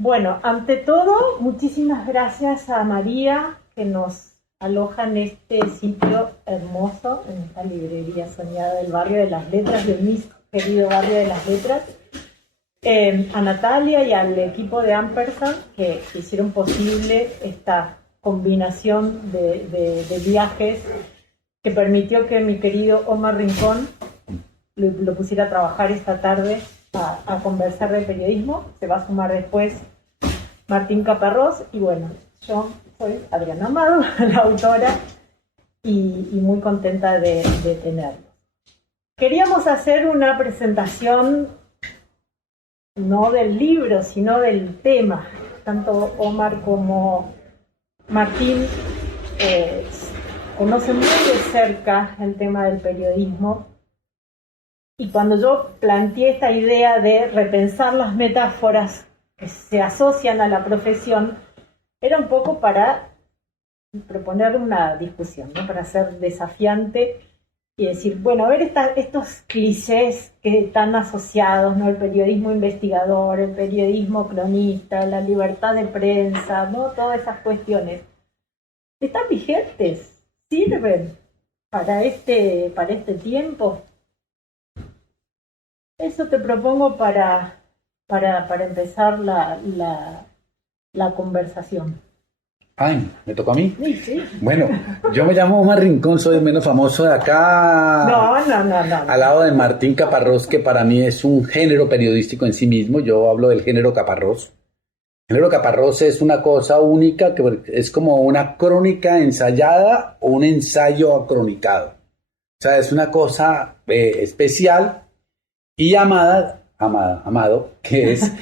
Bueno, ante todo, muchísimas gracias a María que nos aloja en este sitio hermoso, en esta librería soñada del barrio de las Letras, de mi querido barrio de las Letras. A Natalia y al equipo de Ampersand que hicieron posible esta combinación de viajes que permitió que mi querido Omar Rincón lo pusiera a trabajar esta tarde a conversar de periodismo. Se va a sumar después Martín Caparrós y bueno, yo soy Adriana Amado, la autora, y muy contenta de tenerlo. Queríamos hacer una presentación no del libro, sino del tema. Tanto Omar como Martín conocen muy de cerca el tema del periodismo. Y cuando yo planteé esta idea de repensar las metáforas que se asocian a la profesión, era un poco para proponer una discusión, ¿no? Para ser desafiante y decir, bueno, a ver estos clichés que están asociados, ¿no? El periodismo investigador, el periodismo cronista, la libertad de prensa, ¿no? Todas esas cuestiones. ¿Están vigentes? ¿Sirven para este tiempo? Eso te propongo para empezar la conversación. Ay, ¿me tocó a mí? Sí, sí. Bueno, yo me llamo Omar Rincón, soy el menos famoso de acá. No. Al lado de Martín Caparrós, que para mí es un género periodístico en sí mismo. Yo hablo del género Caparrós. El género Caparrós es una cosa única, que es como una crónica ensayada o un ensayo acronicado. O sea, es una cosa especial y Amado, que es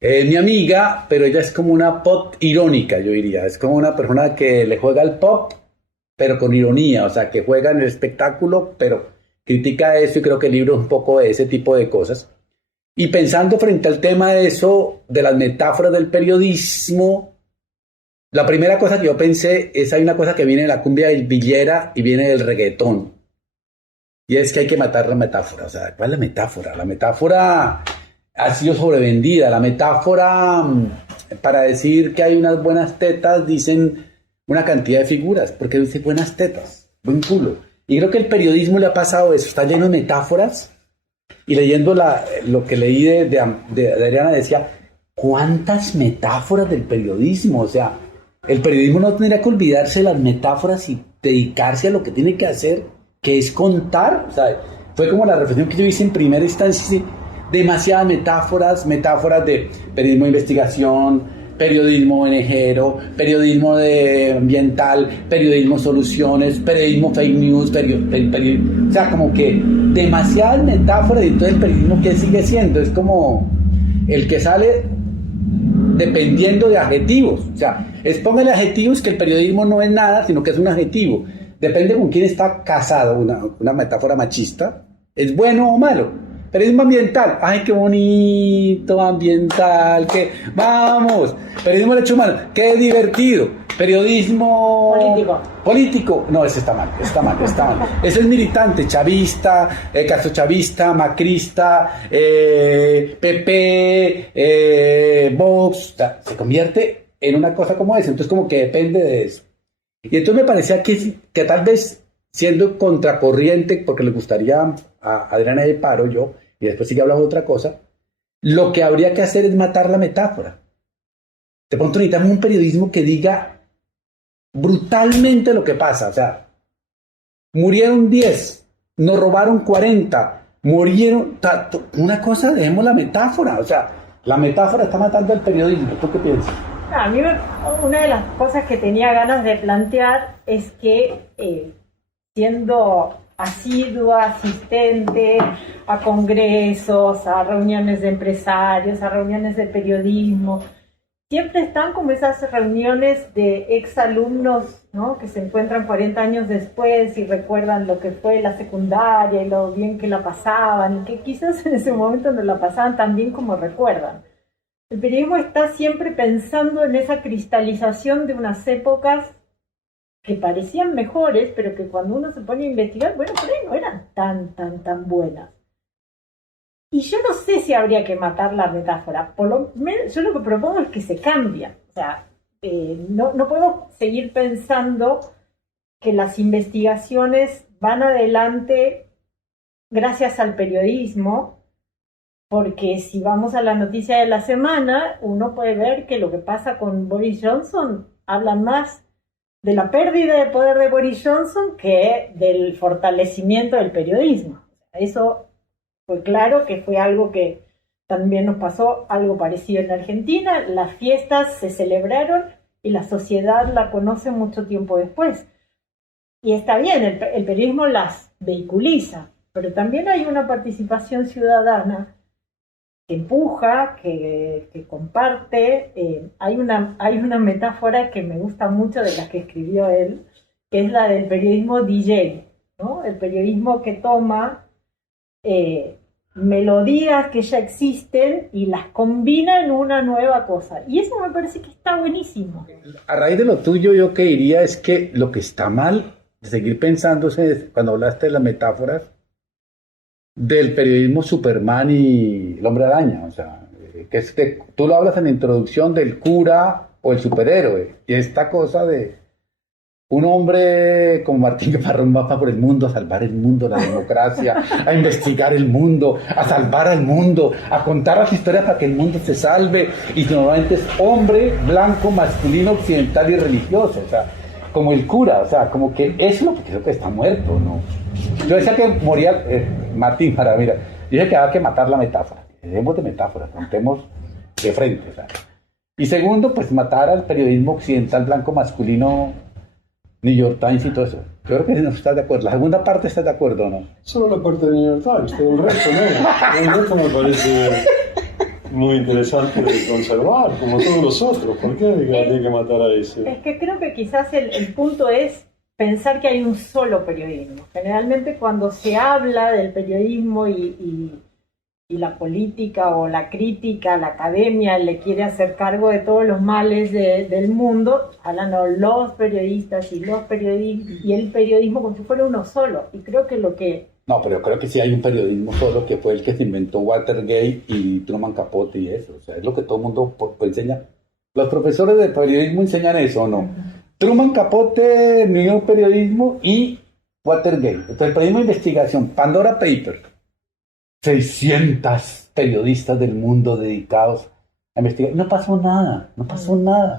mi amiga, pero ella es como una pop irónica, yo diría. Es como una persona que le juega al pop, pero con ironía, o sea, que juega en el espectáculo, pero critica eso, y creo que el libro es un poco de ese tipo de cosas. Y pensando frente al tema de eso, de las metáforas del periodismo, la primera cosa que yo pensé es, hay una cosa que viene de la cumbia villera y viene del reggaetón. Y es que hay que matar la metáfora. O sea, ¿cuál es la metáfora? La metáfora ha sido sobrevendida. La metáfora, para decir que hay unas buenas tetas, dicen una cantidad de figuras. Porque dice buenas tetas, buen culo. Y creo que el periodismo le ha pasado eso. Está lleno de metáforas. Y leyendo lo que leí de Adriana, decía, ¿cuántas metáforas del periodismo? O sea, el periodismo no tendría que olvidarse de las metáforas y dedicarse a lo que tiene que hacer, que es contar. O sea, fue como la reflexión que yo hice en primera instancia. Demasiadas metáforas de periodismo de investigación, periodismo ONGero, periodismo ambiental, periodismo soluciones, periodismo fake news, o sea, como que demasiadas metáforas. Y entonces el periodismo, ¿qué sigue siendo? Es como el que sale dependiendo de adjetivos. O sea, póngale adjetivos, que el periodismo no es nada, sino que es un adjetivo. Depende con quién está casado. Una metáfora machista, ¿es bueno o malo? Periodismo ambiental, ay, qué bonito, ambiental, que vamos. Periodismo de derechos humanos, qué divertido. Periodismo político, no, ese está mal. Eso es militante, chavista, castrochavista, macrista, PP, Vox. O sea, se convierte en una cosa como esa. Entonces, como que depende de eso. Y entonces me parecía que tal vez, siendo contracorriente, porque le gustaría a Adriana de Paro, yo, y después sigue hablando de otra cosa, lo que habría que hacer es matar la metáfora. De pronto necesitamos un periodismo que diga brutalmente lo que pasa. O sea, murieron 10, nos robaron 40, murieron... Una cosa, dejemos la metáfora. O sea, la metáfora está matando el periodismo. ¿Tú qué piensas? A mí una de las cosas que tenía ganas de plantear es que siendo asidua, asistente a congresos, a reuniones de empresarios, a reuniones de periodismo, siempre están como esas reuniones de exalumnos, ¿no? Que se encuentran 40 años después y recuerdan lo que fue la secundaria y lo bien que la pasaban, y que quizás en ese momento no la pasaban tan bien como recuerdan. El periodismo está siempre pensando en esa cristalización de unas épocas que parecían mejores, pero que cuando uno se pone a investigar, bueno, por ahí no eran tan buenas. Y yo no sé si habría que matar la metáfora. Por lo menos, yo lo que propongo es que se cambie. O sea, no podemos seguir pensando que las investigaciones van adelante gracias al periodismo, porque si vamos a la noticia de la semana, uno puede ver que lo que pasa con Boris Johnson habla más de la pérdida de poder de Boris Johnson que del fortalecimiento del periodismo. Eso fue claro que fue algo que también nos pasó, algo parecido en Argentina. Las fiestas se celebraron y la sociedad la conoce mucho tiempo después. Y está bien, el periodismo las vehiculiza, pero también hay una participación ciudadana que empuja, que comparte. Hay una metáfora que me gusta mucho de la que escribió él, que es la del periodismo DJ, ¿no? El periodismo que toma melodías que ya existen y las combina en una nueva cosa. Y eso me parece que está buenísimo. A raíz de lo tuyo, yo que diría es que lo que está mal, de seguir pensándose, cuando hablaste de las metáforas, del periodismo Superman y el Hombre Araña, o sea, que es que tú lo hablas en la introducción del cura o el superhéroe, y esta cosa de un hombre como Martín Caparrós va por el mundo a salvar el mundo, la democracia, a investigar el mundo, a salvar al mundo, a contar las historias para que el mundo se salve, y normalmente es hombre, blanco, masculino, occidental y religioso, o sea, como el cura, o sea, como que eso es lo que creo que está muerto, ¿no? Yo decía que moría, Martín, mira, dije que había que matar la metáfora, dejemos de metáfora, contemos de frente, o sea. Y segundo, pues matar al periodismo occidental, blanco, masculino, New York Times y todo eso. Yo creo que no estás de acuerdo. La segunda parte estás de acuerdo, ¿no? Solo la parte de New York Times, todo el resto no. El resto me parece muy interesante de conservar, como todos los otros. ¿Por qué hay que matar a ese? Es que creo que quizás el punto es pensar que hay un solo periodismo. Generalmente cuando se habla del periodismo y la política o la crítica, la academia le quiere hacer cargo de todos los males del mundo, hablan los periodistas y el periodismo como si fuera uno solo. Y creo que lo que... No, pero yo creo que sí hay un periodismo solo que fue el que se inventó Watergate y Truman Capote y eso. O sea, es lo que todo el mundo enseña. Los profesores de periodismo enseñan eso, ¿o no? Uh-huh. Truman Capote, New York Periodismo y Watergate. Entonces, el periodismo de investigación, Pandora Papers. 600 periodistas del mundo dedicados a investigar. No pasó nada.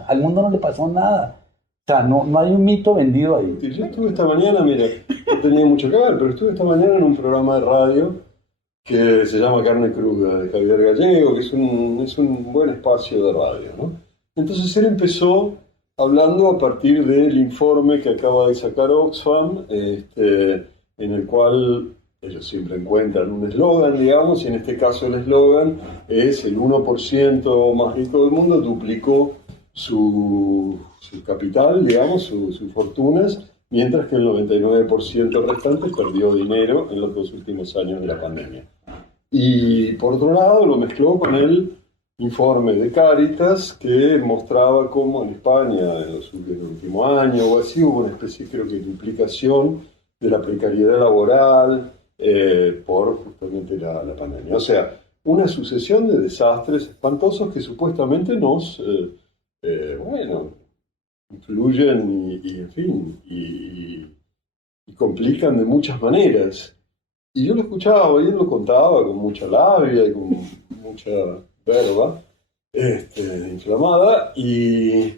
Al mundo no le pasó nada. O sea, no hay un mito vendido ahí. Yo estuve esta mañana, mira, no tenía mucho que ver, pero estuve esta mañana en un programa de radio que se llama Carne Cruda, de Javier Gallego, que es un buen espacio de radio, ¿no? Entonces él empezó hablando a partir del informe que acaba de sacar Oxfam, en el cual ellos siempre encuentran un eslogan, digamos, y en este caso el eslogan es el 1% más rico del mundo duplicó su capital, digamos, sus fortunas, mientras que el 99% restante perdió dinero en los 2 últimos años de la pandemia. Y por otro lado lo mezcló con el informe de Cáritas que mostraba cómo en España en los últimos años o así hubo una especie, creo que, de duplicación de la precariedad laboral, por justamente la pandemia. O sea, una sucesión de desastres espantosos que supuestamente nos, influyen y en fin, y complican de muchas maneras. Y yo lo escuchaba y él lo contaba con mucha labia y con mucha verba inflamada, y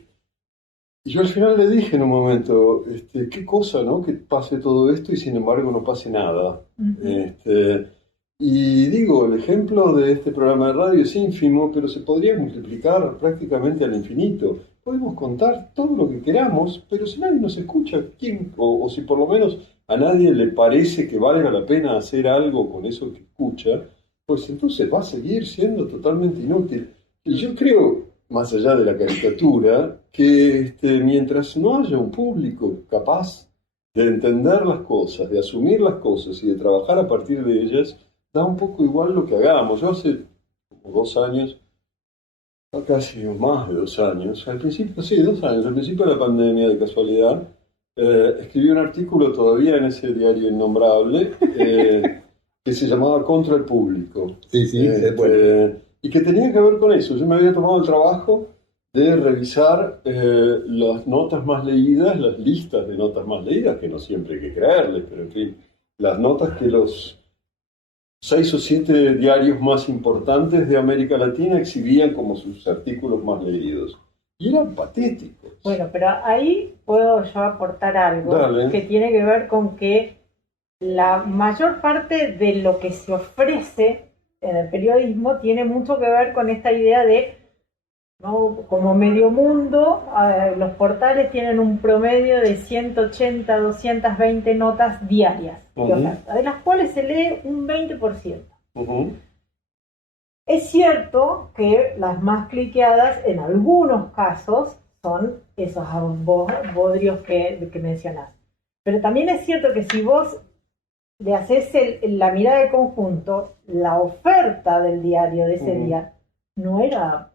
yo al final le dije en un momento, qué cosa, ¿no? Que pase todo esto y sin embargo no pase nada. Uh-huh. Y digo, el ejemplo de este programa de radio es ínfimo, pero se podría multiplicar prácticamente al infinito. Podemos contar todo lo que queramos, pero si nadie nos escucha, ¿quién? O si por lo menos a nadie le parece que valga la pena hacer algo con eso que escucha, pues entonces va a seguir siendo totalmente inútil. Y yo creo, más allá de la caricatura, que mientras no haya un público capaz de entender las cosas, de asumir las cosas y de trabajar a partir de ellas, da un poco igual lo que hagamos. Yo hace como 2 años, casi más de 2 años, al principio, sí, 2 años, al principio de la pandemia, de casualidad, escribí un artículo todavía en ese diario innombrable, que se llamaba Contra el Público. Sí, sí, es bueno. Y que tenía que ver con eso. Yo me había tomado el trabajo de revisar las notas más leídas, las listas de notas más leídas, que no siempre hay que creerles, pero en fin, las notas que los 6 o 7 diarios más importantes de América Latina exhibían como sus artículos más leídos. Y eran patéticos. Bueno, pero ahí puedo yo aportar algo. Dale. Que tiene que ver con que la mayor parte de lo que se ofrece en el periodismo tiene mucho que ver con esta idea de, ¿no? Como medio mundo, los portales tienen un promedio de 180, 220 notas diarias de oferta, de las cuales se lee un 20%. Es cierto que las más cliqueadas en algunos casos son esos bodrios que mencionás. Pero también es cierto que si vos le haces la mirada de conjunto, la oferta del diario de ese día no era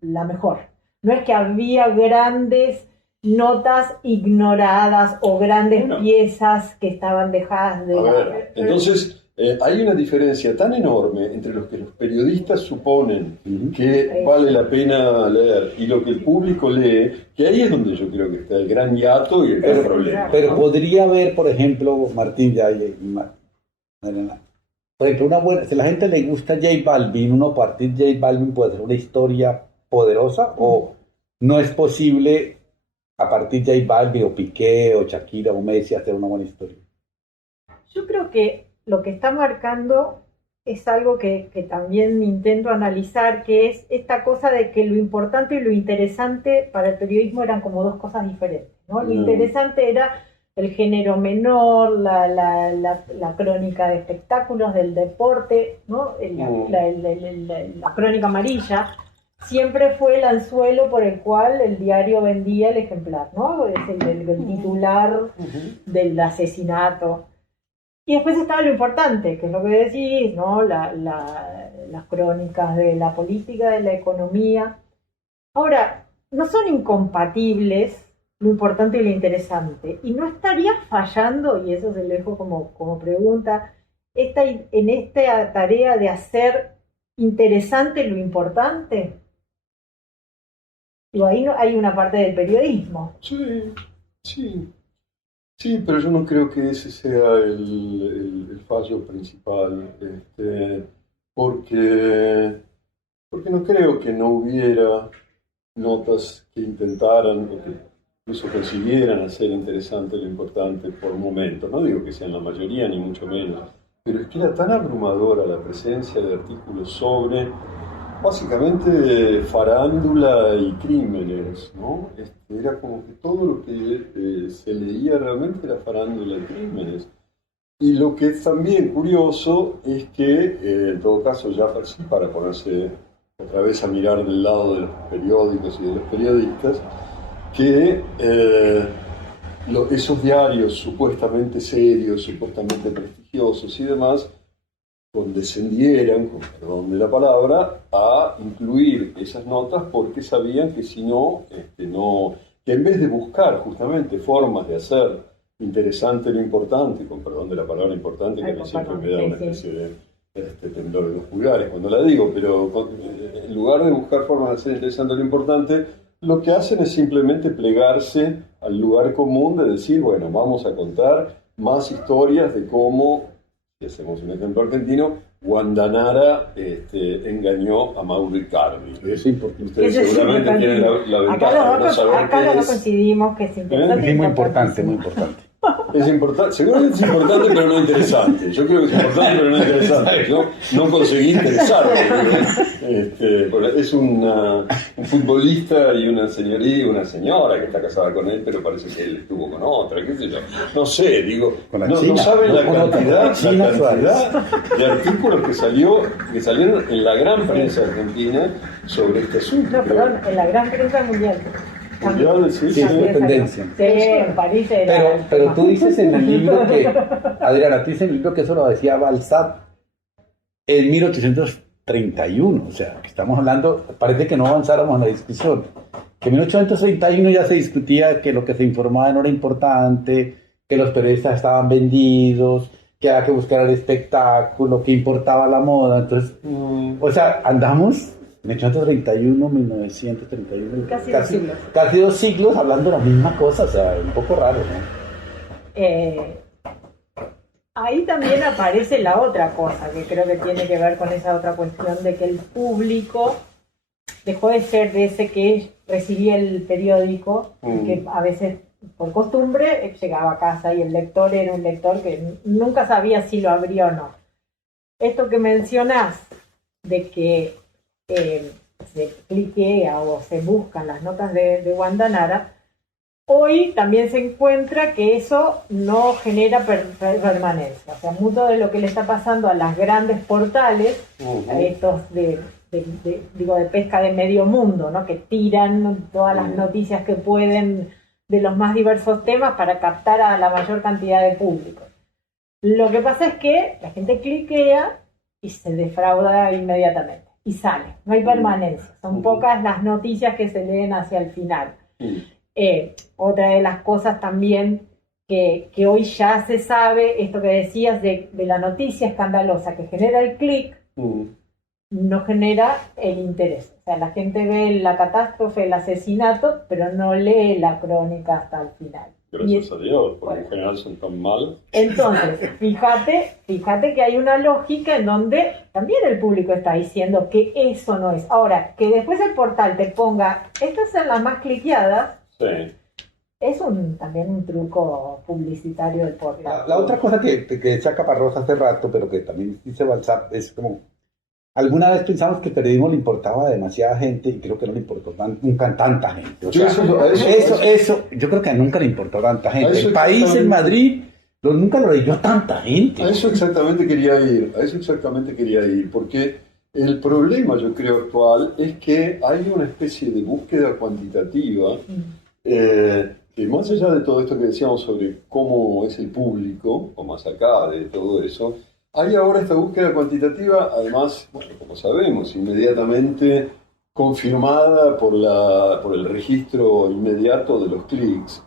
la mejor. No es que había grandes notas ignoradas o grandes piezas que estaban dejadas de lado. Entonces, hay una diferencia tan enorme entre lo que los periodistas suponen que vale la pena leer y lo que el público lee, que ahí es donde yo creo que está el gran hiato y el gran problema. Pero podría haber, por ejemplo, Martín, por ejemplo, si a la gente le gusta J Balvin, uno a partir de J Balvin puede hacer una historia poderosa, o no es posible a partir de J Balvin o Piqué o Shakira o Messi hacer una buena historia. Yo creo que lo que está marcando es algo que también intento analizar, que es esta cosa de que lo importante y lo interesante para el periodismo eran como dos cosas diferentes, ¿no? Lo interesante era el género menor, la crónica de espectáculos, del deporte, ¿no? La crónica amarilla. Siempre fue el anzuelo por el cual el diario vendía el ejemplar, ¿no? Es el titular del asesinato. Y después estaba lo importante, que es lo que decís, ¿no? Las crónicas de la política, de la economía. Ahora, no son incompatibles lo importante y lo interesante. Y no estaría fallando, y eso se lo dejo como pregunta, en esta tarea de hacer interesante lo importante. Digo, ahí no, hay una parte del periodismo. Sí, pero yo no creo que ese sea el fallo principal, porque no creo que no hubiera notas que intentaran o que incluso consiguieran hacer interesante lo importante por momentos. No digo que sean la mayoría, ni mucho menos, pero es que era tan abrumadora la presencia de artículos sobre básicamente farándula y crímenes, ¿no? Era como que todo lo que se leía realmente era farándula y crímenes. Y lo que es también curioso es que, en todo caso, ya sí, para ponerse otra vez a mirar del lado de los periódicos y de los periodistas, que esos diarios supuestamente serios, supuestamente prestigiosos y demás, condescendieran, con perdón de la palabra, a incluir esas notas porque sabían que si no, que en vez de buscar justamente formas de hacer interesante lo importante, con perdón de la palabra importante, que a mí siempre me da una especie de temblor en los pulgares cuando la digo, pero en lugar de buscar formas de hacer interesante lo importante, lo que hacen es simplemente plegarse al lugar común de decir, bueno, vamos a contar más historias de cómo, si hacemos un ejemplo argentino, Guandanara engañó a Mauro Icardi. Es importante. Ustedes seguramente tienen la ventaja de no saber acá qué los es. dos coincidimos que es interesante. Es muy importante, muy importante. Es importante, seguramente es importante, pero no interesante. Yo creo que es importante, pero no interesante. Yo no conseguí interesarme. Es un futbolista y una señora que está casada con él, pero parece que él estuvo con otra, qué sé yo. No sé, digo, no saben la cantidad de artículos que salieron en la gran prensa argentina sobre este asunto. No, perdón, en la gran prensa mundial. Sí, es tendencia. Sí, en París era... Pero tú dices en el libro que, Adriana, tú dices en el libro que eso lo decía Balzac en 1831, o sea, que estamos hablando, parece que no avanzáramos en la discusión, que en 1831 ya se discutía que lo que se informaba no era importante, que los periodistas estaban vendidos, que había que buscar el espectáculo, que importaba la moda. Entonces, o sea, andamos en 1831, 1931, casi 2 siglos hablando de la misma cosa, o sea, un poco raro, ¿no? Ahí también aparece la otra cosa, que creo que tiene que ver con esa otra cuestión de que el público dejó de ser de ese que recibía el periódico, que a veces por costumbre llegaba a casa y el lector era un lector que nunca sabía si lo abría o no. Esto que mencionás de que se cliquea o se buscan las notas de Wanda Nara, hoy también se encuentra que eso no genera permanencia. O sea, mucho de lo que le está pasando a las grandes portales, a estos de pesca de medio mundo, ¿no? Que tiran todas las noticias que pueden de los más diversos temas para captar a la mayor cantidad de público. Lo que pasa es que la gente cliquea y se defrauda inmediatamente y sale, no hay permanencia, son pocas las noticias que se leen hacia el final. Otra de las cosas también que hoy ya se sabe, esto que decías de la noticia escandalosa que genera el clic, no genera el interés. O sea, la gente ve la catástrofe, el asesinato, pero no lee la crónica hasta el final. Gracias a Dios, porque en general son tan malos. Entonces, fíjate que hay una lógica en donde también el público está diciendo que eso no es. Ahora, que después el portal te ponga, estas son las más cliqueadas, sí, es también un truco publicitario del portal. La otra cosa que decía Caparrós hace rato, pero que también dice WhatsApp, es como, alguna vez pensamos que el periodismo le importaba a demasiada gente y creo que no le importó nunca tanta gente. O sea, eso, yo creo que nunca le importó tanta gente. El país en Madrid nunca lo leyó tanta gente. A eso exactamente quería ir, porque el problema, yo creo, actual es que hay una especie de búsqueda cuantitativa que más allá de todo esto que decíamos sobre cómo es el público, o más acá de todo eso, hay ahora esta búsqueda cuantitativa, además, bueno, como sabemos, inmediatamente confirmada por el registro inmediato de los clics,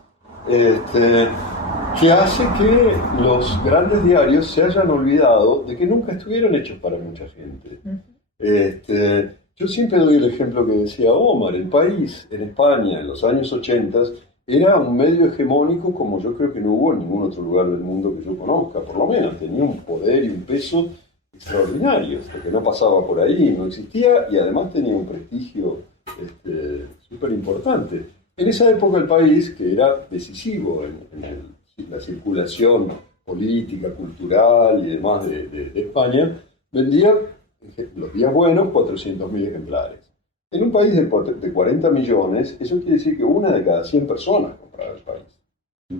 que hace que los grandes diarios se hayan olvidado de que nunca estuvieron hechos para mucha gente. Yo siempre doy el ejemplo que decía Omar, el país en España en los años 80 era un medio hegemónico como yo creo que no hubo en ningún otro lugar del mundo que yo conozca, por lo menos tenía un poder y un peso extraordinarios, que no pasaba por ahí, no existía y además tenía un prestigio súper importante. En esa época el país, que era decisivo en la circulación política, cultural y demás de España, vendía los días buenos 400.000 ejemplares. En un país de 40 millones, eso quiere decir que una de cada 100 personas compraba el país.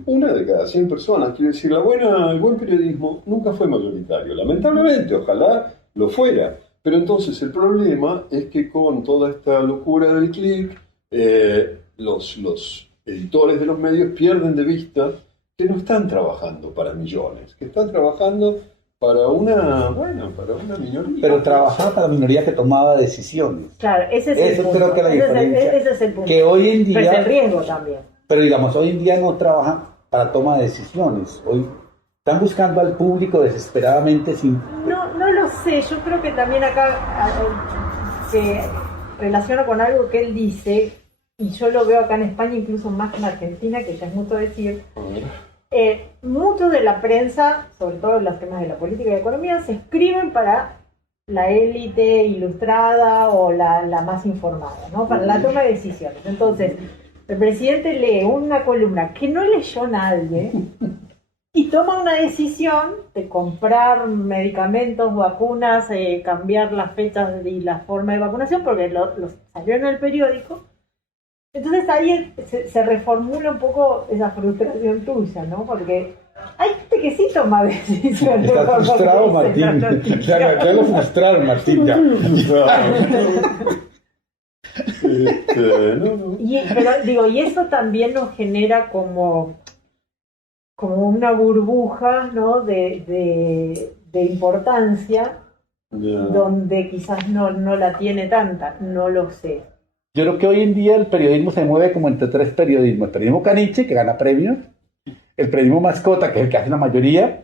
Una de cada 100 personas, quiere decir, el buen periodismo nunca fue mayoritario. Lamentablemente, ojalá lo fuera. Pero entonces el problema es que con toda esta locura del clic, los editores de los medios pierden de vista que no están trabajando para millones, que están trabajando para una minoría. Pero trabajaba para la minoría que tomaba decisiones. Claro, ese es el punto. Creo que la diferencia. Ese es el punto. Que hoy en día... Pero es el riesgo también. Pero digamos, hoy en día no trabajan para toma de decisiones. Hoy están buscando al público desesperadamente sin... No lo sé, yo creo que también acá se relaciona con algo que él dice, y yo lo veo acá en España, incluso más que en Argentina, que ya es mucho decir. Mucho de la prensa, sobre todo los temas de la política y la economía, se escriben para la élite ilustrada o la más informada, ¿no? Para la toma de decisiones. Entonces, el presidente lee una columna que no leyó nadie y toma una decisión de comprar medicamentos, vacunas, cambiar las fechas y la forma de vacunación porque los salió en el periódico. Entonces ahí se reformula un poco esa frustración tuya, ¿no? Porque hay gente que sí toma decisiones. Estás frustrado, Martín. Ya lo frustraron, Martín. Ya. Y eso también nos genera como una burbuja, ¿no? de importancia, donde quizás no la tiene tanta, no lo sé. Yo creo que hoy en día el periodismo se mueve como entre tres periodismos. El periodismo caniche, que gana premios, el periodismo mascota, que es el que hace la mayoría,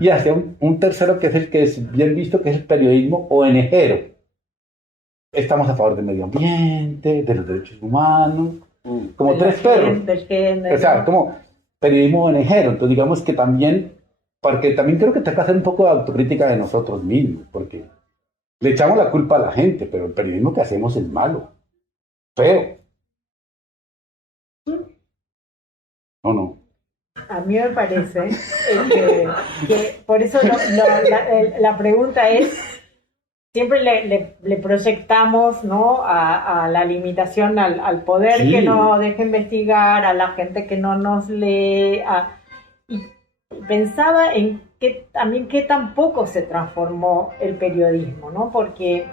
Y hacia un tercero que es el que es bien visto, que es el periodismo ONGero. Estamos a favor del medio ambiente, de los derechos humanos, como tres perros. Del género. O sea, como periodismo ONGero. Entonces, digamos que también, porque también creo que tenemos que hacer un poco de autocrítica de nosotros mismos, porque le echamos la culpa a la gente, pero el periodismo que hacemos es malo, feo. ¿O no? A mí me parece que por eso la pregunta es, siempre le proyectamos, ¿no?, a la limitación, al poder Sí. que no deja investigar, a la gente que no nos lee, y pensaba en también qué tampoco se transformó el periodismo, ¿no? Porque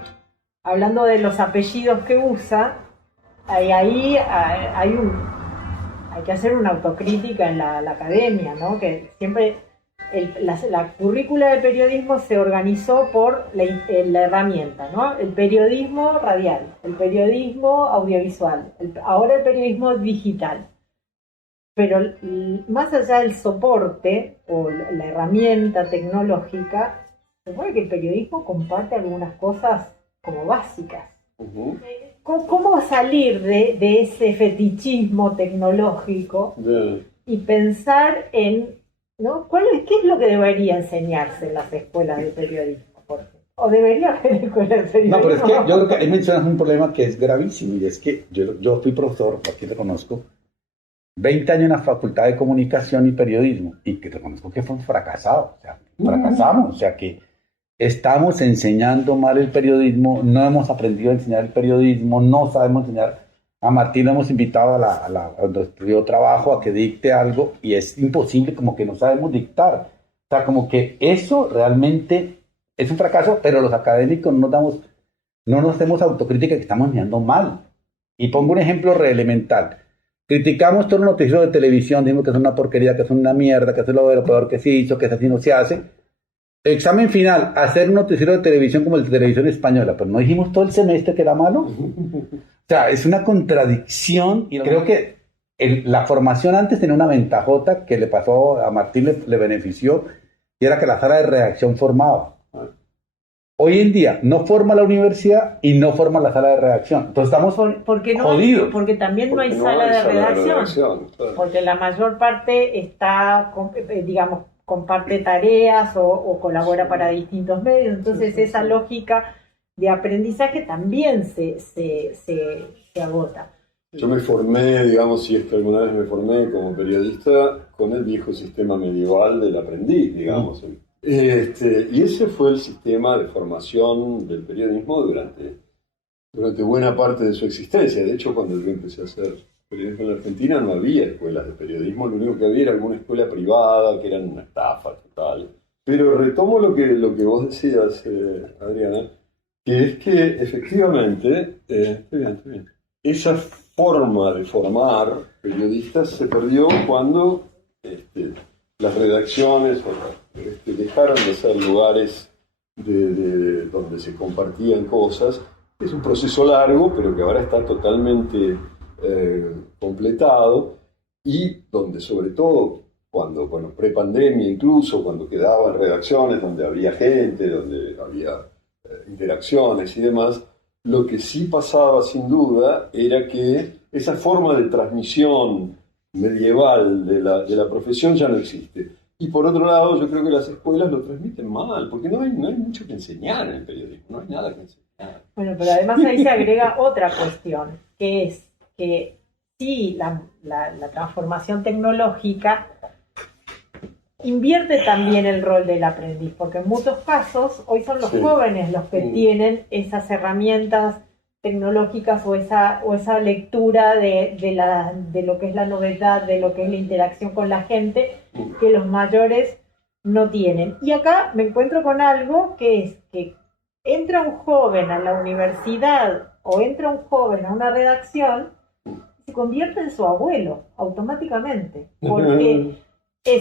hablando de los apellidos que usa, hay que hacer una autocrítica en la academia, ¿no? Que siempre la currícula del periodismo se organizó por la herramienta, ¿no? El periodismo radial, el periodismo audiovisual, ahora el periodismo digital. Pero más allá del soporte o la herramienta tecnológica, se supone que el periodismo comparte algunas cosas como básicas. Ujú. ¿Cómo salir de ese fetichismo tecnológico Bien. y pensar en, ¿no?, qué es lo que debería enseñarse en las escuelas de periodismo? ¿O debería haber escuelas de periodismo? No, pero es que yo creo que ahí mencionas un problema que es gravísimo, y es que yo fui profesor, aquí reconozco, 20 años en la Facultad de Comunicación y Periodismo, y que reconozco que fue un fracasado, o sea, fracasamos, o sea que estamos enseñando mal el periodismo, no hemos aprendido a enseñar el periodismo, no sabemos enseñar. A Martín lo hemos invitado a donde estudió trabajo a que dicte algo, y es imposible, como que no sabemos dictar. O sea, como que eso realmente es un fracaso, pero los académicos no nos hacemos autocrítica que estamos enseñando mal. Y pongo un ejemplo re elemental. Criticamos todos los noticieros de televisión, decimos que es una porquería, que es una mierda, que es lo peor que se hizo, que así no se hace. Examen final, hacer un noticiero de televisión como el de Televisión Española, pero no dijimos todo el semestre que era malo. O sea, es una contradicción, y creo que la formación antes tenía una ventajota que le pasó a Martín, le benefició, y era que la sala de redacción formaba. Hoy en día no forma la universidad y no forma la sala de redacción. Entonces estamos porque jodidos. Porque también no hay Porque sala de redacción. Claro. Porque la mayor parte está, digamos, comparte tareas o colabora para distintos medios. Entonces esa lógica de aprendizaje también se agota. Yo me formé, digamos, si es que alguna vez me formé como periodista, con el viejo sistema medieval del aprendiz, digamos. Y ese fue el sistema de formación del periodismo durante buena parte de su existencia. De hecho, cuando yo empecé a hacer periodismo en la Argentina, no había escuelas de periodismo, lo único que había era alguna escuela privada, que eran una estafa total. Pero retomo lo que vos decías, Adriana, que es que efectivamente, estoy bien, esa forma de formar periodistas se perdió cuando las redacciones dejaron de ser lugares donde se compartían cosas. Es un proceso largo, pero que ahora está totalmente completado, y donde sobre todo cuando, prepandemia incluso, cuando quedaban redacciones donde había gente, donde había interacciones y demás, lo que sí pasaba sin duda era que esa forma de transmisión medieval de la profesión ya no existe. Y por otro lado, yo creo que las escuelas lo transmiten mal, porque no hay mucho que enseñar en el periodismo, no hay nada que enseñar. Bueno, pero además ahí se agrega otra cuestión, que es que sí, la transformación tecnológica invierte también el rol del aprendiz, porque en muchos casos hoy son los jóvenes los que tienen esas herramientas tecnológicas o esa lectura de lo que es la novedad, de lo que es la interacción con la gente, que los mayores no tienen. Y acá me encuentro con algo que es que entra un joven a la universidad o entra un joven a una redacción, se convierte en su abuelo automáticamente, porque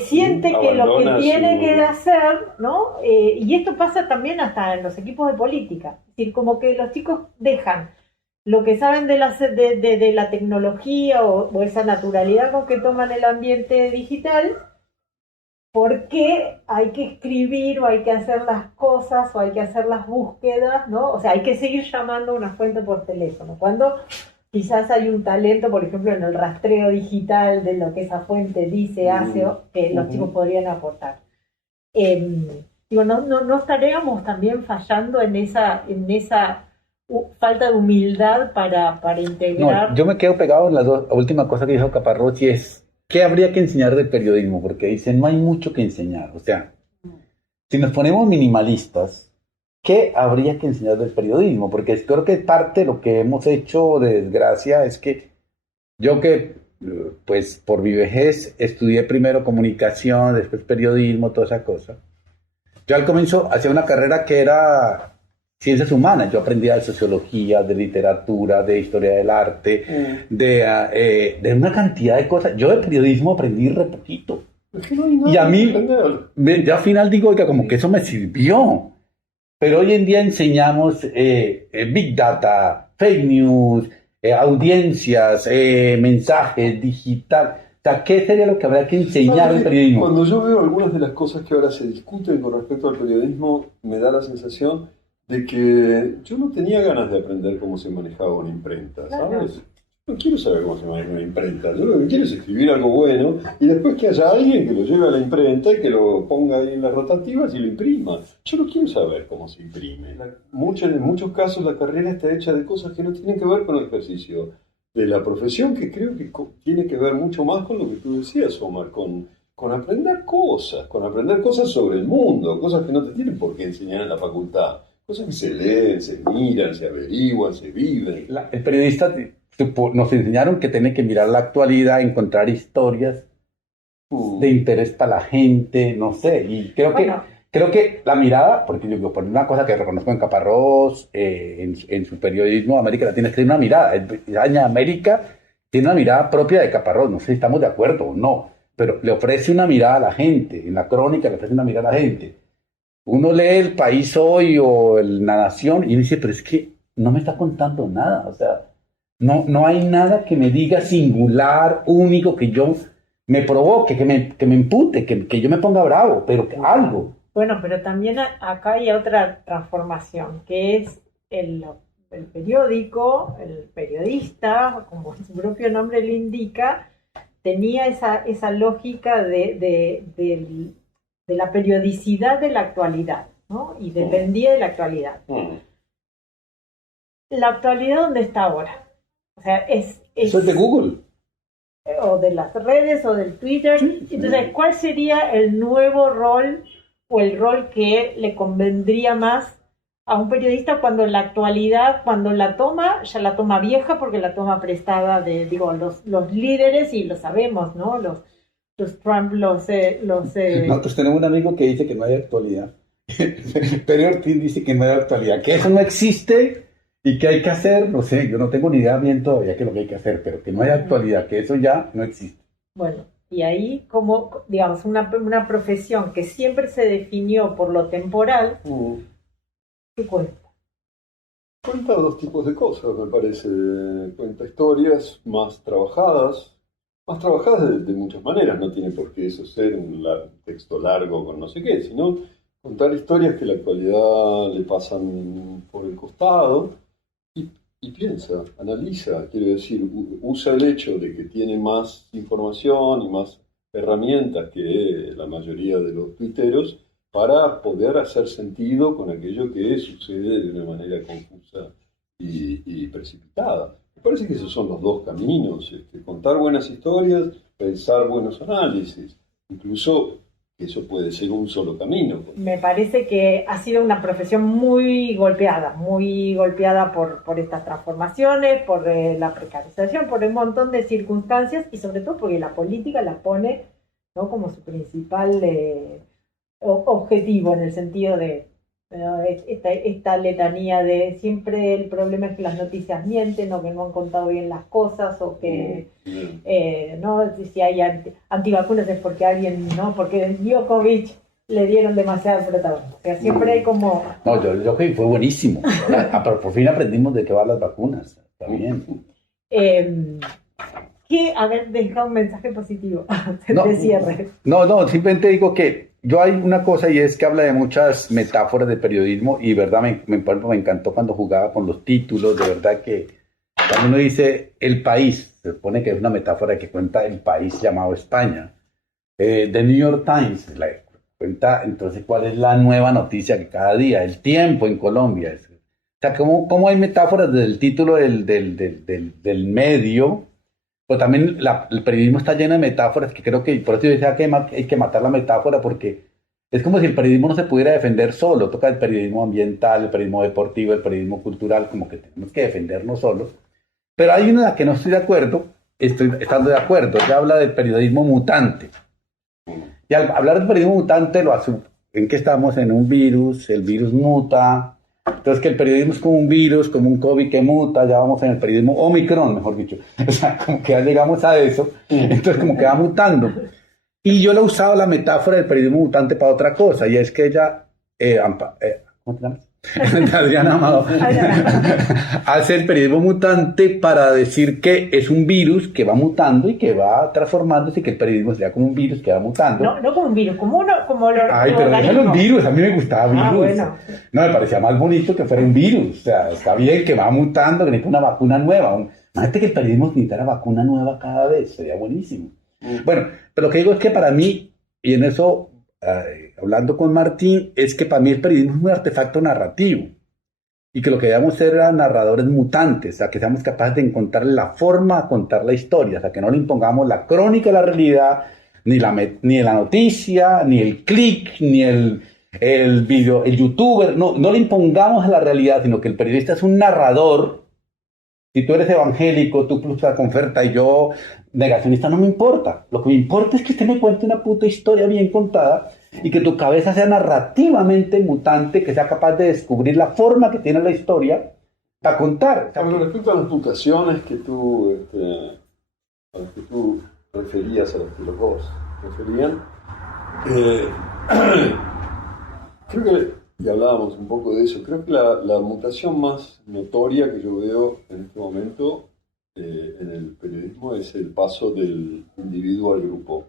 siente que lo que tiene que hacer, ¿no? Y esto pasa también hasta en los equipos de política, es decir, como que los chicos dejan lo que saben de la tecnología o esa naturalidad con que toman el ambiente digital, por qué hay que escribir o hay que hacer las cosas o hay que hacer las búsquedas, ¿no? O sea, hay que seguir llamando a una fuente por teléfono. Cuando quizás hay un talento, por ejemplo, en el rastreo digital de lo que esa fuente dice, hace, que los chicos podrían aportar. Digo, no estaríamos también fallando en esa falta de humildad para integrar. No, yo me quedo pegado en la última cosa que dijo Caparrós, y es ¿qué habría que enseñar del periodismo? Porque dicen, no hay mucho que enseñar. O sea, si nos ponemos minimalistas, ¿qué habría que enseñar del periodismo? Porque creo que parte de lo que hemos hecho de desgracia es que yo que, pues, por mi vejez estudié primero comunicación, después periodismo, toda esa cosa. Yo al comienzo hacía una carrera que era ciencias humanas. Yo aprendía de sociología, de literatura, de historia del arte, de una cantidad de cosas. Yo de periodismo aprendí re poquito. Es que no hay nada Y a mí, que aprender. ya al final digo, oiga, como que eso me sirvió. Pero hoy en día enseñamos Big Data, fake news, audiencias, mensajes, digital. O sea, ¿qué sería lo que habría que enseñar en periodismo? Cuando yo veo algunas de las cosas que ahora se discuten con respecto al periodismo, me da la sensación de que yo no tenía ganas de aprender cómo se manejaba una imprenta, ¿sabes? No quiero saber cómo se maneja una imprenta. Yo lo que quiero es escribir algo bueno y después que haya alguien que lo lleve a la imprenta y que lo ponga ahí en las rotativas y lo imprima. Yo no quiero saber cómo se imprime. En muchos casos la carrera está hecha de cosas que no tienen que ver con el ejercicio de la profesión, que creo que tiene que ver mucho más con lo que tú decías, Omar, con aprender cosas sobre el mundo, cosas que no te tienen por qué enseñar en la facultad. Cosas que se leen, se miran, se averiguan, se viven. El periodista nos enseñaron que tiene que mirar la actualidad, encontrar historias de interés para la gente, no sé, y creo que la mirada, porque yo por una cosa que reconozco en Caparrós, en su periodismo, América Latina tiene una mirada, España América tiene una mirada propia de Caparrós, no sé si estamos de acuerdo o no, pero le ofrece una mirada a la gente, en la crónica le ofrece una mirada a la gente. Uno lee El País Hoy o La Nación y dice, pero es que no me está contando nada, o sea, no hay nada que me diga singular, único, que yo me provoque, que me impute, que yo me ponga bravo, pero algo. Bueno, pero también acá hay otra transformación, que es el periódico, el periodista, como su propio nombre le indica, tenía esa lógica de la periodicidad de la actualidad, ¿no? Y dependía de la actualidad. ¿La actualidad dónde está ahora? O sea, eso es de Google. O de las redes o del Twitter. Sí. Entonces, ¿cuál sería el nuevo rol o el rol que le convendría más a un periodista cuando la actualidad, cuando la toma, ya la toma vieja porque la toma prestada de, los líderes, y lo sabemos, ¿no? Los Trump, Nosotros tenemos un amigo que dice que no hay actualidad. Pere Ortiz dice que no hay actualidad, que eso no existe y que hay que hacer, no sé, yo no tengo ni idea bien todavía qué es lo que hay que hacer, pero que no hay actualidad, que eso ya no existe. Bueno, y ahí como, digamos, una profesión que siempre se definió por lo temporal, ¿qué cuenta? Cuenta dos tipos de cosas, me parece. Cuenta historias más trabajadas de muchas maneras. No tiene por qué eso ser un texto largo con no sé qué, sino contar historias que en la actualidad le pasan por el costado y piensa, analiza, quiero decir, usa el hecho de que tiene más información y más herramientas que la mayoría de los tuiteros para poder hacer sentido con aquello que sucede de una manera confusa y precipitada. Me parece que esos son los dos caminos, contar buenas historias, pensar buenos análisis, incluso eso puede ser un solo camino. Me parece que ha sido una profesión muy golpeada por estas transformaciones, por la precarización, por un montón de circunstancias, y sobre todo porque la política la pone, ¿no?, como su principal objetivo, en el sentido de esta letanía de siempre el problema es que las noticias mienten, o que no han contado bien las cosas, o que no, si hay antivacunas es porque alguien, no, porque Djokovic le dieron demasiado protagonismo. O sea, siempre hay como... No, yo creo que fue buenísimo. Pero por fin aprendimos de qué van las vacunas. Está bien. que, a ver, deja un mensaje positivo No, de cierre. no, simplemente digo que yo hay una cosa y es que habla de muchas metáforas de periodismo y verdad por ejemplo, me encantó cuando jugaba con los títulos, de verdad que cuando uno dice el país, se supone que es una metáfora que cuenta el país llamado España. The New York Times cuenta entonces cuál es la nueva noticia que cada día, el tiempo en Colombia. O sea, cómo hay metáforas desde el título del medio, pero también el periodismo está lleno de metáforas que creo que, por eso yo decía que hay que matar la metáfora porque es como si el periodismo no se pudiera defender solo. Toca el periodismo ambiental, el periodismo deportivo, el periodismo cultural, como que tenemos que defendernos solos. Pero hay una en la que no estoy de acuerdo, estoy estando de acuerdo, ya habla del periodismo mutante. Y al hablar del periodismo mutante, en que estamos en un virus, el virus muta, entonces que el periodismo es como un virus, como un COVID que muta, ya vamos en el periodismo Omicron, mejor dicho, o sea, como que ya llegamos a eso, entonces como que va mutando. Y yo le he usado la metáfora del periodismo mutante para otra cosa, y es que ella, ¿cómo te llamas? Adriana Amado hace el periodismo mutante para decir que es un virus que va mutando y que va transformándose y que el periodismo sería como un virus que va mutando. No como un virus, como los Ay, pero déjalo un virus, a mí me gustaba virus. Bueno. No, me parecía más bonito que fuera un virus. O sea, está bien que va mutando, que necesita una vacuna nueva. Imagínate que el periodismo necesitara vacuna nueva cada vez, sería buenísimo. Bueno, pero lo que digo es que para mí, y en eso, hablando con Martín, es que para mí el periodismo es un artefacto narrativo y que lo que debemos ser eran narradores mutantes, o sea, que seamos capaces de encontrarle la forma a contar la historia, o sea, que no le impongamos la crónica de la realidad, ni la noticia, ni el click, ni el video, el youtuber, no le impongamos a la realidad, sino que el periodista es un narrador. Si tú eres evangélico, tú plus conferta y yo negacionista, no me importa. Lo que me importa es que usted me cuente una puta historia bien contada y que tu cabeza sea narrativamente mutante, que sea capaz de descubrir la forma que tiene la historia para contar. Con respecto a las mutaciones que tú, a las que tú referías, a las que los dos referían, creo que, y hablábamos un poco de eso, creo que la mutación más notoria que yo veo en este momento en el periodismo es el paso del individuo al grupo.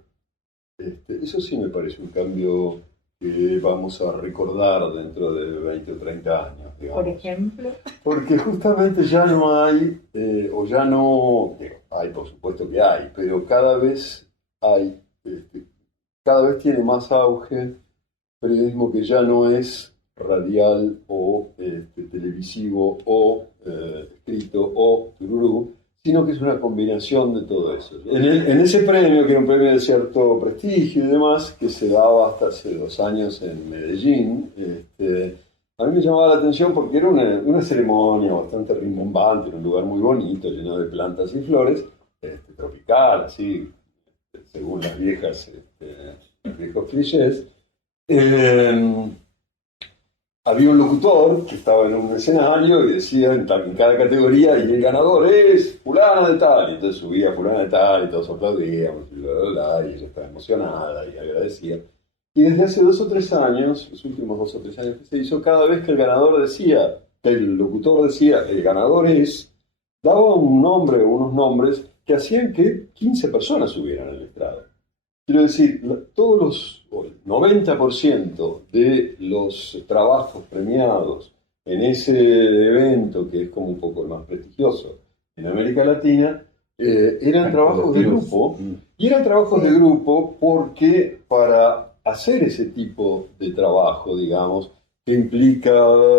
Eso sí me parece un cambio que vamos a recordar dentro de 20 o 30 años, digamos. Por ejemplo. Porque justamente ya no hay, o ya no, hay por supuesto que hay, pero cada vez hay, cada vez tiene más auge periodismo que ya no es radial o televisivo o escrito o tururú, sino que es una combinación de todo eso. En ese premio, que era un premio de cierto prestigio y demás, que se daba hasta hace 2 años en Medellín, a mí me llamaba la atención porque era una ceremonia bastante rimbombante, en un lugar muy bonito, lleno de plantas y flores, tropical, así, según las viejas, los viejos clichés. Había un locutor que estaba en un escenario y decía en cada categoría, y el ganador es fulana de tal, y entonces subía fulana de tal, y todos aplaudíamos, y y ella estaba emocionada y agradecía. Y desde hace 2 o 3 años, los últimos 2 o 3 años que se hizo, cada vez que el ganador decía, que el locutor decía, el ganador es, daba un nombre o unos nombres que hacían que 15 personas subieran al estrado. Quiero decir, el 90% de los trabajos premiados en ese evento, que es como un poco el más prestigioso en América Latina, eran trabajos de grupo. Y eran trabajos de grupo porque para hacer ese tipo de trabajo, digamos, que implica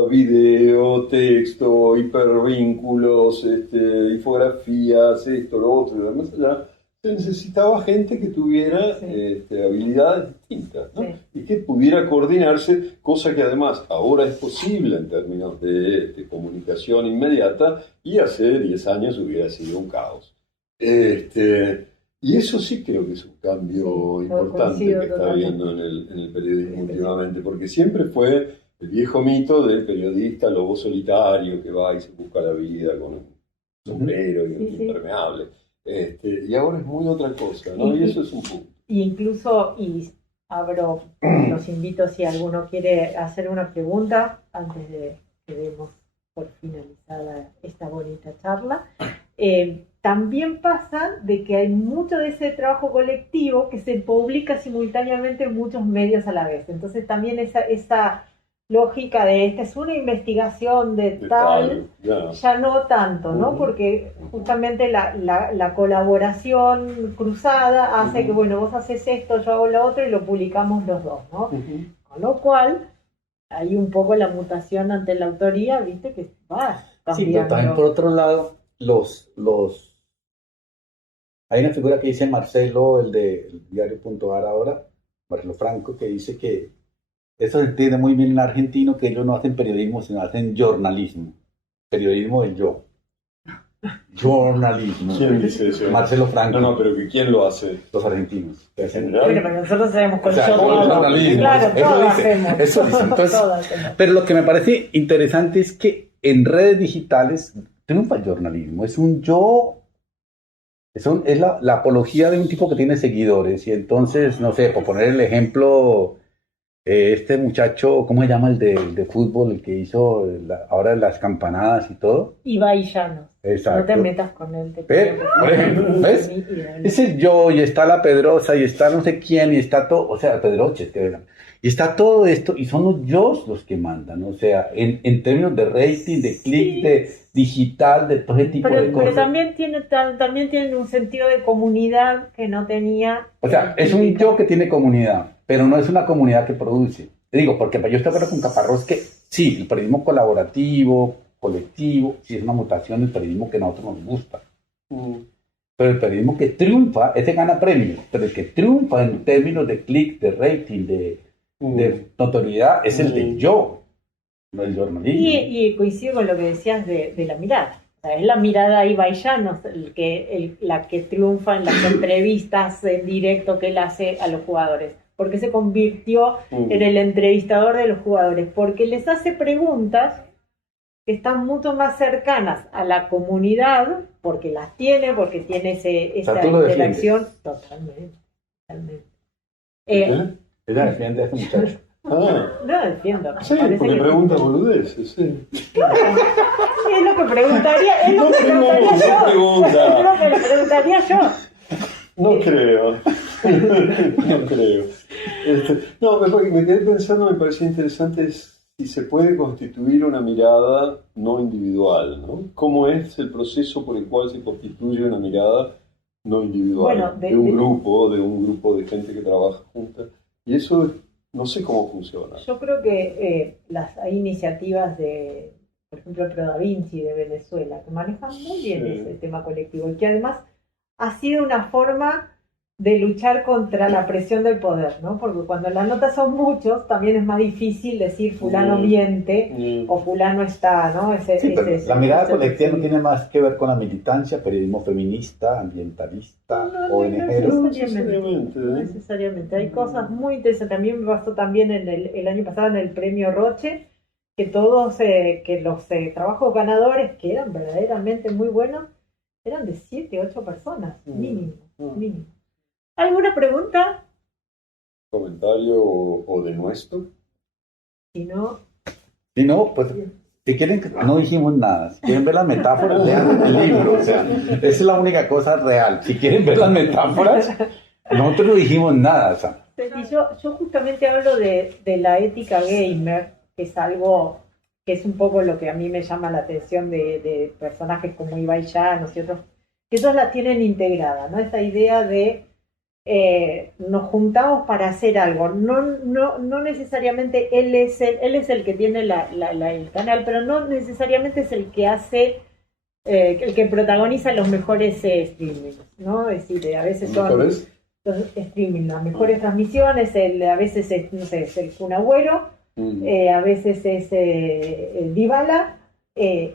video, texto, hipervínculos, infografías, esto, lo otro, y lo demás allá, se necesitaba gente que tuviera habilidades distintas, ¿no? Y que pudiera coordinarse, cosa que además ahora es posible en términos de comunicación inmediata, y hace 10 años hubiera sido un caos. Y eso sí creo que es un cambio importante que está habiendo en el periodismo últimamente, porque siempre fue el viejo mito del periodista lobo solitario que va y se busca la vida con un sombrero y un impermeable. Y ahora es muy otra cosa, ¿no? Y eso es un punto. Y incluso, los invito si alguno quiere hacer una pregunta antes de que demos por finalizada esta bonita charla. también pasa de que hay mucho de ese trabajo colectivo que se publica simultáneamente en muchos medios a la vez. Entonces también esa lógica de esta es una investigación de tal, ya no tanto, ¿no? Porque justamente la colaboración cruzada hace que, bueno, vos haces esto, yo hago lo otro y lo publicamos los dos, ¿no? Con lo cual, hay un poco la mutación ante la autoría, ¿viste? Que va cambiando. Sí, pero también por otro lado, hay una figura que dice Marcelo, el de diario.ar ahora, Marcelo Franco, que dice que eso se entiende muy bien en argentino, que ellos no hacen periodismo, sino hacen jornalismo. Periodismo del yo. Jornalismo. ¿Quién dice eso? Marcelo Franco. No, pero ¿quién lo hace? Los argentinos. ¿En general? Bueno, pero nosotros sabemos con jornalismo. Claro, todos hacemos. Eso dice. Entonces, pero lo que me parece interesante es que en redes digitales triunfa el jornalismo. Es un yo. Es la apología de un tipo que tiene seguidores. Y entonces, no sé, por poner el ejemplo, este muchacho, ¿cómo se llama el de fútbol, el que hizo ahora las campanadas y todo? Ibai Llanos. Exacto. No te metas con él. Por ejemplo, ¿ves? Es el yo, y está la Pedrosa, y está no sé quién, y está todo, o sea, Pedroches, que verán. Y está todo esto, y son los yos los que mandan, o sea, en términos de rating, de clic, de digital, de todo ese tipo de cosas. Pero también tienen un sentido de comunidad que no tenía. O sea, es un yo que tiene comunidad, pero no es una comunidad que produce. Te digo, porque yo estoy de acuerdo con Caparrós que sí, el periodismo colaborativo, colectivo, sí es una mutación del periodismo que a nosotros nos gusta. Pero el periodismo que triunfa, ese gana premios, pero el que triunfa en términos de clic, de rating, de notoriedad, es el de yo, no el jornalismo. Y coincido con lo que decías de la mirada. O sea, es la mirada Ibai Llanos la que triunfa en las entrevistas en directo que él hace a los jugadores. Porque se convirtió en el entrevistador de los jugadores. Porque les hace preguntas que están mucho más cercanas a la comunidad, porque las tiene, porque tiene esa interacción. Totalmente. Ella defiende a ese muchacho. No defiendo. Sí, porque pregunta boludeces, sí. Es lo que preguntaría, es lo que le preguntaría yo. No creo. No creo. No, me quedé pensando, me parecía interesante si se puede constituir una mirada no individual, ¿no? ¿Cómo es el proceso por el cual se constituye una mirada no individual? Bueno, de un grupo de gente que trabaja juntas. Y eso no sé cómo funciona. Yo creo que hay iniciativas de, por ejemplo, Pro Da Vinci de Venezuela, que manejan muy bien ese tema colectivo y que además ha sido una forma de luchar contra la presión del poder, ¿no? Porque cuando las notas son muchos, también es más difícil decir fulano miente o fulano está, ¿no? La mirada colectiva no tiene más que ver con la militancia, periodismo feminista, ambientalista, ONG. No necesariamente. Hay cosas muy interesantes. A mí me pasó también el año pasado en el premio Roche, que todos que los trabajos ganadores, que eran verdaderamente muy buenos, eran de 7, 8 personas, mínimo. ¿Alguna pregunta? ¿Comentario o denuesto? Si no, pues, si quieren, no dijimos nada. Si quieren ver las metáforas, lean el libro. O sea, esa es la única cosa real. Si quieren ver las metáforas, nosotros no dijimos nada. O sea. Y yo justamente hablo de la ética gamer, que es algo que es un poco lo que a mí me llama la atención de personajes como Ibai Llanos y otros, que ellos la tienen integrada, ¿no? Esta idea de nos juntamos para hacer algo. No necesariamente él es el que tiene el canal, pero no necesariamente es el que hace, el que protagoniza los mejores streamings, ¿no? Es decir, a veces son los streaming, las mejores transmisiones, a veces es, no sé, es el Kun Agüero, a veces es el Dybala, que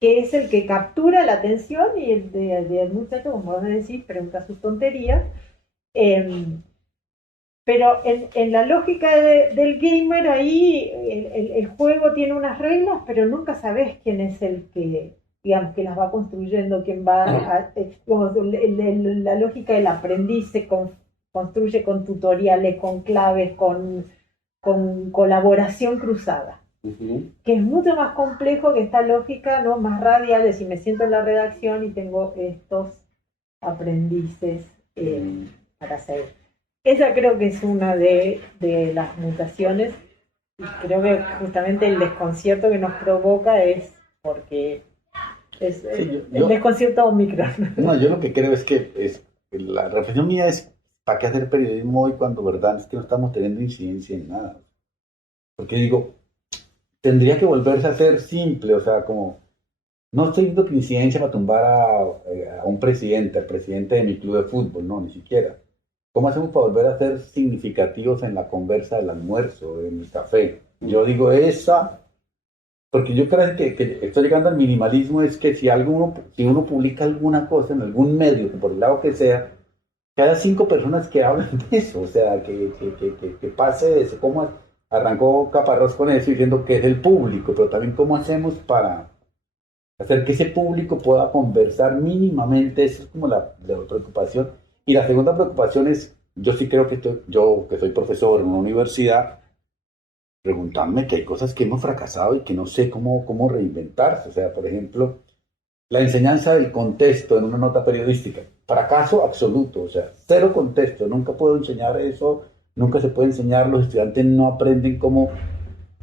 es el que captura la atención y el muchacho, como vos decís, pregunta sus tonterías. Pero en la lógica del gamer ahí el juego tiene unas reglas, pero nunca sabes quién es el que, digamos, que las va construyendo, quién va la lógica del aprendiz se construye con tutoriales, con claves, con colaboración cruzada. Ujú. que es mucho más complejo que esta lógica, ¿no? Más radial, de si me siento en la redacción y tengo estos aprendices para hacer. Esa creo que es una de las mutaciones, y creo que justamente el desconcierto que nos provoca es porque es Sí, el desconcierto Omicron. no, yo lo que creo es que la reflexión mía es, ¿para qué hacer periodismo hoy cuando verdad es que no estamos teniendo incidencia en nada? Porque digo, tendría que volverse a ser simple, o sea, como, no estoy viendo que incidencia para tumbar a un presidente, al presidente de mi club de fútbol, no, ni siquiera. ¿Cómo hacemos para volver a ser significativos en la conversa del almuerzo, en el café? Yo digo esa, porque yo creo que estoy llegando al minimalismo, es que si uno publica alguna cosa en algún medio, por el lado que sea, cada 5 personas que hablan de eso, o sea, que pase eso, cómo arrancó Caparrós con eso diciendo que es el público, pero también cómo hacemos para hacer que ese público pueda conversar mínimamente, eso es como la preocupación. Y la segunda preocupación es, yo sí creo que yo que soy profesor en una universidad, preguntarme que hay cosas que hemos fracasado y que no sé cómo reinventarse, o sea, por ejemplo, la enseñanza del contexto en una nota periodística. Fracaso absoluto, o sea, cero contexto. Nunca puedo enseñar eso, nunca se puede enseñar. Los estudiantes no aprenden cómo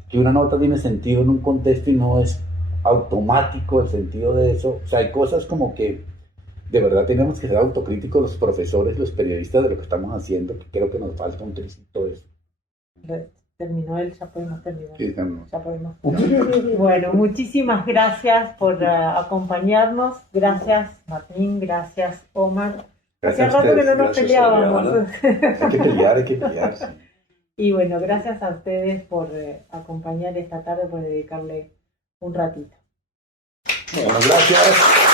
que una nota tiene sentido en un contexto y no es automático el sentido de eso. O sea, hay cosas como que de verdad tenemos que ser autocríticos los profesores, los periodistas de lo que estamos haciendo, que creo que nos falta un tricito de eso. Terminó él, ya podemos terminar. Sí, no. Ya podemos. Bueno, muchísimas gracias por acompañarnos. Gracias, Martín. Gracias, Omar. Hace Gracias a rato que ustedes. no nos Gracias, peleábamos. Hay que pelear, sí. Y bueno, gracias a ustedes por acompañar esta tarde, por dedicarle un ratito. Bueno, gracias.